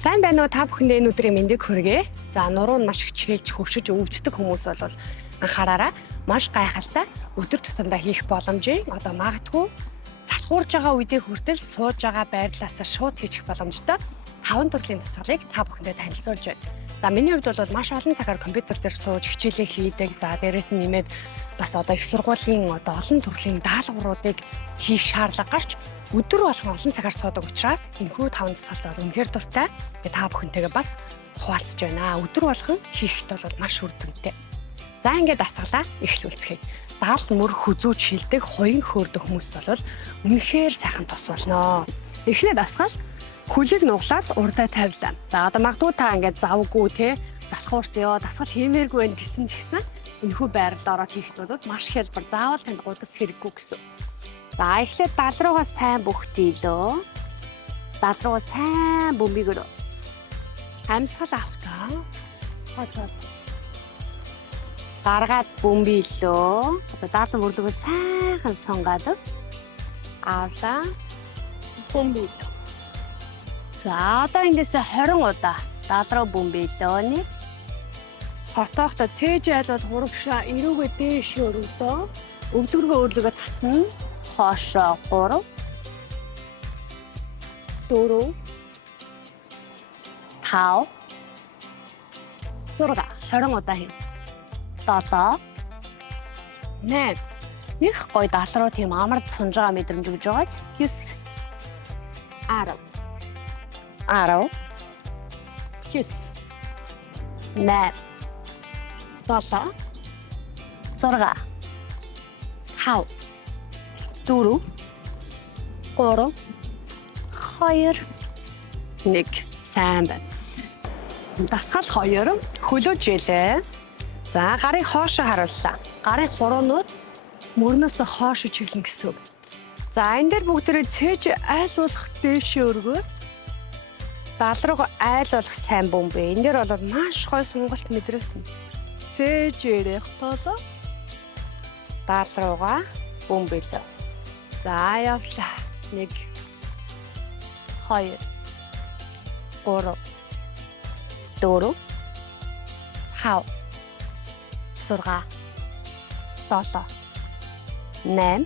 Сайн байна уу та бүхэндээ энэ өдрийн мэндийг хүргэе. За нуруу нь маш их чийж хөвшөж өвддөг хүмүүс бол анхаараарай. Маш гайхалтай өдөр тутамдаа хийх боломжийн одоо магадгүй залхуурж байгаа үедээ хүртэл сууж байгаа байрлалаасаа шууд хийчих боломжтой 5 төрлийн дасгалыг та бүхэндээ танилцуулж байна. За миний хувьд бол маш олон цагаар компьютер дээр сууж хичээлээ хийдэг. За дээрэс нь нэмээд бас одоо их сургуулийн одоо олон төрлийн даалгавруудыг хийх шаардлага гарч өдөр болгон олон цагаар суудаг учраас энэхүү 5 дасгалт бол үнэхээр дуртай. Та бүхэнтэйгээ бас хуваалцж байна. Өдөр болгон хийхэд бол маш үр дүнтэй. За ингээд дасгалаа эхлүүлцгээе. Даалт мөр хүзүүж шилдэг хоён хөөрдөг хүмүүс бол үнэхээр сайхан тос болно. Эхлээд дасгал хөлийг нуглаад урдаа тавилаа. За одоо магадгүй та ингээд завгүй те залхуурцё дасгал хиймээргүй байх гэсэн ч гэсэн энэхүү байралд ороод хийхэд бол маш хялбар. Заавал танд гудас хэрэггүй гэсэн. За эхлээд дал руугаа сайн бөхтөөлөө. Дал руугаа сайн бөмбөгөөр амьсгал авах та. Хот. Гаргаад бөмбөөлөө. Одоо даалан бүрлэгөө сайхан сонгаад авлаа. Бөмбөөлөө. За одоо эндээс 20 удаа дал руу бөмбөөлөө нэг. Хотоохтой цээж айлбал хурагшаа эрүүгээ дээш өргөлөө. Өвдгөргөө өөрлөгөө татна. Хоошоо 3 4 5 6 20 удаа хийн. 7 8 их гой дал руу тийм амард сунж байгаа мэдрэмж өгж байгаа. 9 10 9 8 7 6 5 4 3 2 1 сайн байна. Дасгал 2 хөлөөж жилээ. За гарыг хоошоо харууллаа. Гарын хуруунууд мөрнөөсөө хоошоо чиглэн гэсэн үг. За энэ дээр бүгдээрээ цээж айлуулах дээшээ өргөө. Дал руу айлуулах сайн бөмбөө. Энэ дээр бол маш гой сонголт мэдрэгдэнэ. Цээж ярих тоолоо. Дал руугаа бөмбөлөө. За явлаа. 1 2 3 4 5 6 7 8 9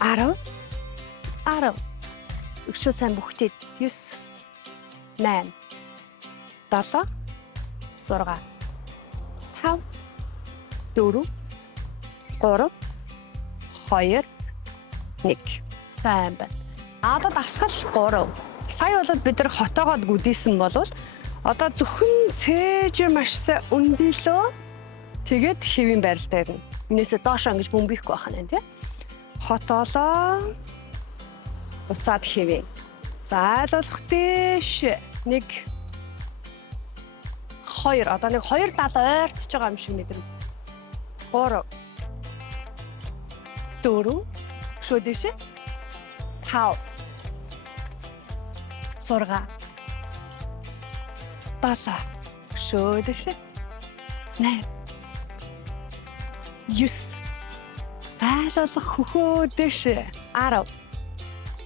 10 10 өгшөө сайн бүхтээд 9 8 7 6 5 4 3 2 1 сайн байна. Одоо дасгал 3. Сая болоод бид нар хотоогоод гүдээсэн болвол одоо зөвхөн цээж маш сайн өндөлөө. Тэгээд хэвийн байрал дээр нь. Энээсээ доош ингэж бөмбөхгүй байх нь тийм. Хотоолоо. Уцаад хэвийн. За айлуулах дээш. 1 2 одоо нэг 2 дал ойртож байгаа юм шиг мэдэрнэ. 3 4 шөө дээш. 5 6 7 шөө дээш. 8 9 айлуулах хөхөө дээш. 10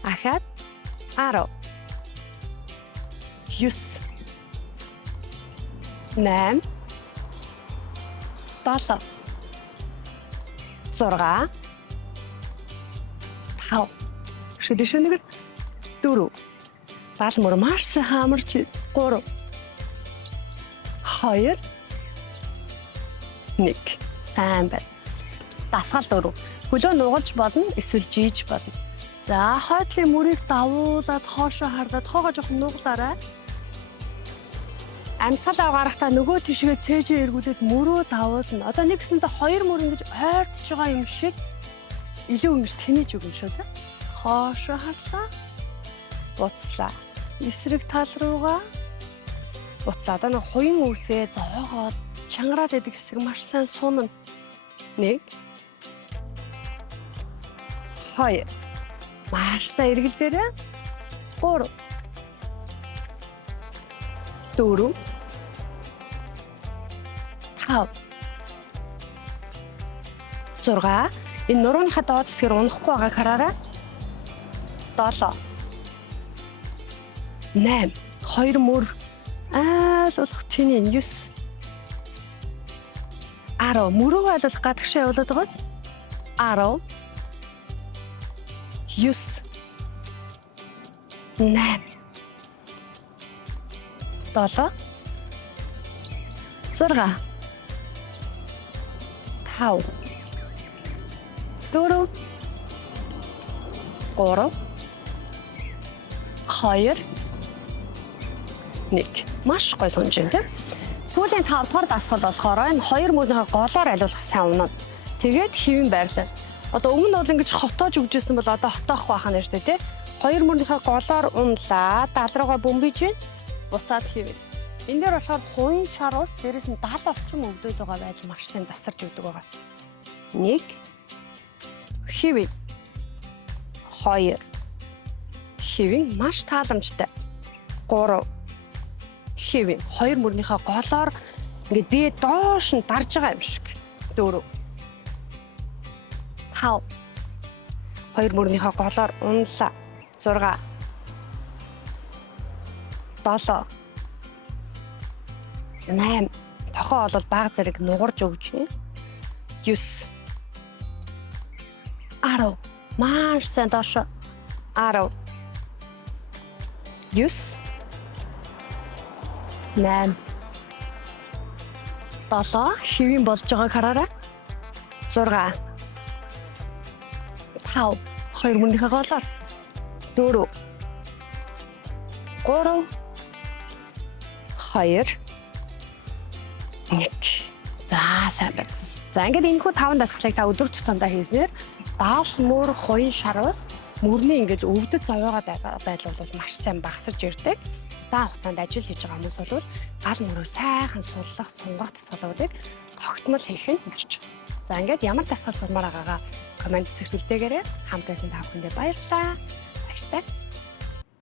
ахаад 10 9 8 7 6 5 шүдэшнэг 4 дал мөр маш сайхан амарч 3 2 1 сайн байна. Дасгал 4 хөлөө нугалж болно эсвэл жийж болно. За хойдлын мөрийг давуулаад хоошоо хардаад хоогоо жоохон нуглаарай. Амьсгал авгарахтаа нөгөө тишгээ цээжээ эргүүлээд мөрөө давуулна. Одоо нэгсэндээ 2 мөр ингэж ойртож байгаа юм шиг илүү ингэж тэнэж өгнө шүү дээ. Хоошоо харлаа. Буцлаа. Эсрэг тал руугаа буцлаа. Одоо нэг хуян үсээ зоогоод чангараад идэх хэсэг маш сайн сунна. 1 2 маш сайн эргэлдээрээ 3 4 5 6 энэ нурууныхаа доод хэсгээр унахгүй байгааг хараарай. 7 8, 2 мөр айлуулах чиний 9, 10 мөрөө айлуулах гадагшаа явуулаад байгаас 10, 9, 8, 7, 6, 5, 4, 3, 2, 1. Маш гой сунж байна тийм. Сүүлийн 5 дахь дасгал болохоор энэ 2 мөрийнхээ голоор аливуулах сайн унаа. Тэгээд хэвэн байрлал. Одоо өмнө бол ингэж хотоож өгжсэн бол одоо хотоох байх нь шүү дээ тий. 2 мөрийнхээ голоор унлаа. Дал руугаа бөмбөж байна. Буцаад хэвэн. Энэ дээр болохоор хувийн шаруул дээрээс нь 70 орчим өвдөд байгаа байж маш сайн засарч өгдөг байгаа. 1 хэвэн. 2 хэвэн маш тааламжтай. 3 хэвэн. 2 мөрнийхөө голоор ингээд бие доош нь дарж байгаа юм шиг. 4 5 2 мөрнийхөө голоор унлаа. 6 7 8 тохоо бол баг зэрэг нугарж өгч байна. 9 10 маш сайн доош 10 9 8 7 хэвэн болж байгааг хараарай. 6 5 2 мөрнийхөө голоор 4 3 2 1. За сайн байна. За ингээд энэ хүү 5 дасгалыг та өдөр тутамдаа хийснээр даал мөр хувийн шараас мөрний ингээд өвдөд зовоогоод байдал бол маш сайн багасж ирдэг. Удаан хугацаанд ажил хийж байгаа хүмүүс бол гал мөрөө сайхан суллах, сунгах дасгалуудыг тогтмол хийх нь маш чухал. За ингээд ямар дасгал сурмаар байгаагаа комент сэжүүлдээгээрээ хамт байсан та бүхэндээ баярлалаа. Баяртай.